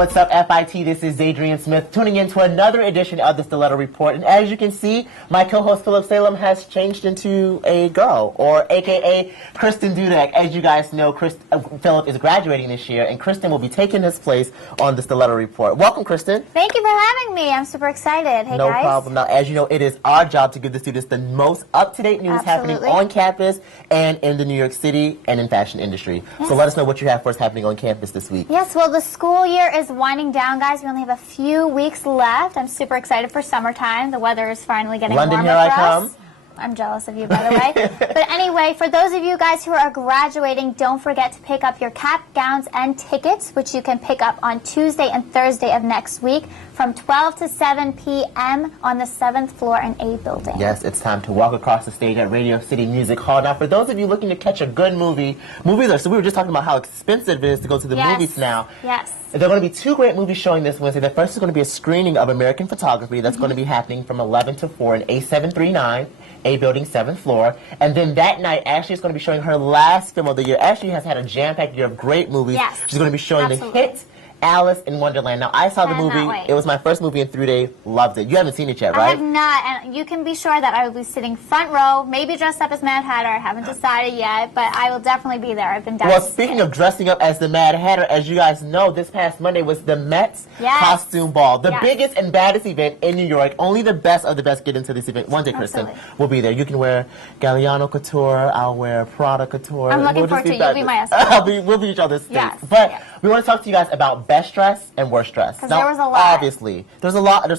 what's up, FIT? This is Adrian Smith, tuning in to another edition of the Stiletto Report. And as you can see, my co-host Philip Salem has changed into a girl, or AKA Kristen Dudek. As you guys know, Philip is graduating this year, and Kristen will be taking his place on the Stiletto Report. Welcome, Kristen. Thank you for having me. I'm super excited. Hey, no guys. No problem. Now, as you know, it is our job to give the students the most up-to-date news happening on campus and in the New York City and in fashion industry. Yes. So let us know what you have for us happening on campus this week. Yes, well, the school year is winding down, guys. We only have a few weeks left. I'm super excited for summertime. The weather is finally getting London, warmer here I for come. us. I'm jealous of you, by the way. But anyway, for those of you guys who are graduating, don't forget to pick up your cap, gowns, and tickets, which you can pick up on Tuesday and Thursday of next week from 12 to 7 p.m. on the 7th floor in A building. Yes, it's time to walk across the stage at Radio City Music Hall. Now, for those of you looking to catch a good movie, so we were just talking about how expensive it is to go to the movies now. Yes. There are going to be two great movies showing this Wednesday. The first is going to be a screening of American Photography. That's going to be happening from 11 to 4 in A739, A building, 7th floor. And then that night, Ashley is going to be showing her last film of the year. Ashley has had a jam-packed year of great movies. Yes. She's going to be showing the hit Alice in Wonderland. Now, I saw the movie. It was my first movie in 3 days. Loved it. You haven't seen it yet, right? I have not, and you can be sure that I will be sitting front row, maybe dressed up as Mad Hatter. I haven't decided yet, but I will definitely be there. I've been down. Well, speaking of dressing up as the Mad Hatter, as you guys know, this past Monday was the Met's Costume Ball, the biggest and baddest event in New York. Only the best of the best get into this event. One day, Kristen will be there. You can wear Galliano Couture. I'll wear Prada Couture. I'm looking forward to it. You'll be my escort. We'll be each other's face. But we want to talk to you guys about best dress and worst dress. Because there was a lot. Obviously, there's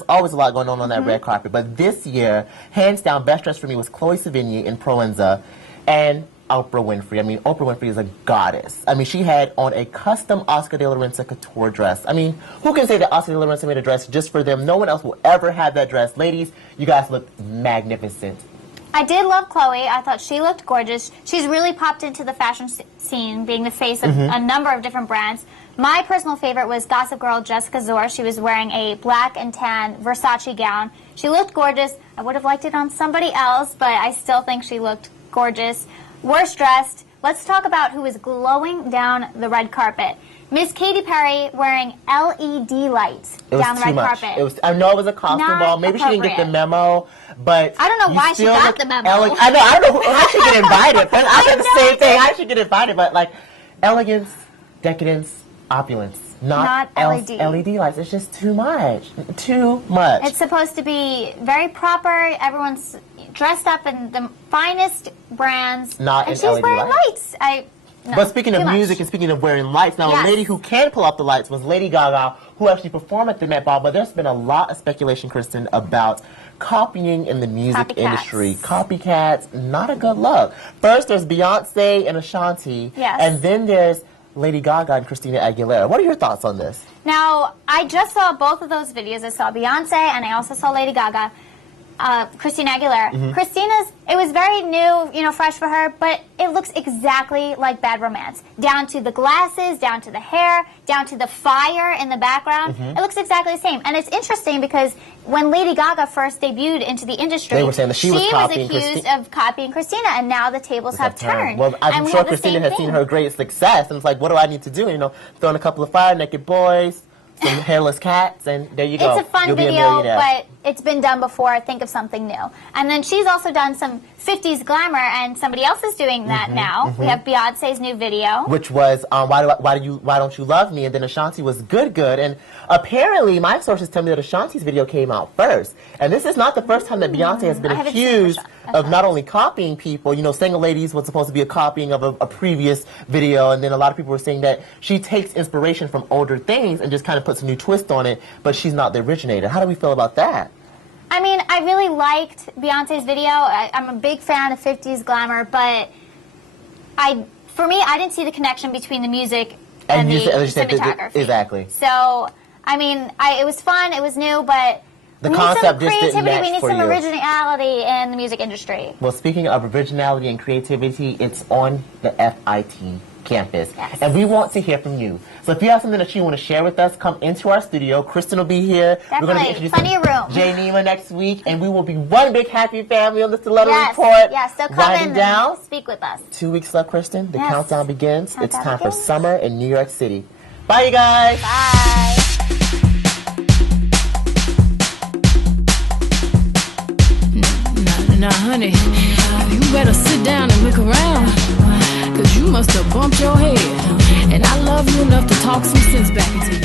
always a lot going on that red carpet. But this year, hands down, best dress for me was Chloe Sevigny in Proenza and Oprah Winfrey. I mean, Oprah Winfrey is a goddess. I mean, she had on a custom Oscar de la Renta couture dress. I mean, who can say that Oscar de la Renta made a dress just for them? No one else will ever have that dress. Ladies, you guys look magnificent. I did love Chloe. I thought she looked gorgeous. She's really popped into the fashion scene, being the face of a number of different brands. My personal favorite was Gossip Girl Jessica Zor. She was wearing a black and tan Versace gown. She looked gorgeous. I would have liked it on somebody else, but I still think she looked gorgeous. Worst dressed, let's talk about who is glowing down the red carpet. Miss Katy Perry wearing LED lights down the red carpet. I know it was a costume ball. Maybe she didn't get the memo, but I don't know why she got the memo. I don't know how she get invited. I said the same thing. I should get invited, but like elegance, decadence, opulence. Not LED lights. It's just too much. Too much. It's supposed to be very proper. Everyone's dressed up in the finest brands. Not in LED lights. And she's wearing lights. No, but speaking of music and speaking of wearing lights, now a lady who can pull off the lights was Lady Gaga, who actually performed at the Met Ball. But there's been a lot of speculation, Kristen, about copying in the music industry. Copycats, not a good look. First, there's Beyonce and Ashanti, and then there's Lady Gaga and Christina Aguilera. What are your thoughts on this? Now, I just saw both of those videos. I saw Beyonce and I also saw Lady Gaga. Christina Aguilera. Christina's, it was very new, fresh for her, but it looks exactly like Bad Romance. Down to the glasses, down to the hair, down to the fire in the background. It looks exactly the same. And it's interesting because when Lady Gaga first debuted into the industry, they were saying that she was accused of copying Christina, and now the tables have turned. Well, I'm sure Christina has seen her great success, and it's like, what do I need to do? Throwing a couple of fire naked boys, some hairless cats, and there you go. It's a fun video, but it's been done before. Think of something new. And then she's also done some 50s glamour, and somebody else is doing that now. We have Beyonce's new video, which was Why Don't You Love Me? And then Ashanti was Good, and apparently my sources tell me that Ashanti's video came out first. And this is not the first time that Beyonce has been accused of not only copying people. Single Ladies was supposed to be a copying of a previous video, and then a lot of people were saying that she takes inspiration from older things and just kind of puts a new twist on it, but she's not the originator. How do we feel about that? I mean, I really liked Beyonce's video. I'm a big fan of 50s glamour, but for me, I didn't see the connection between the music and the cinematography. Exactly. So, I mean, it was fun, it was new, but the concept just didn't match for you. We need some originality in the music industry. Well, speaking of originality and creativity, it's on the FIT campus. And we want to hear from you. So if you have something that you want to share with us, come into our studio. Kristen will be here. Definitely. We're going to be introducing plenty of room. Jay Nima next week, and we will be one big happy family on the Stiletto Report. Yes, so come in and speak with us. 2 weeks left, Kristen. The countdown begins. It's time for summer in New York City. Bye, you guys. Bye. Now, honey, you better sit down and look around, 'cause you must have bumped your head. And I love you enough to talk some sense back into you.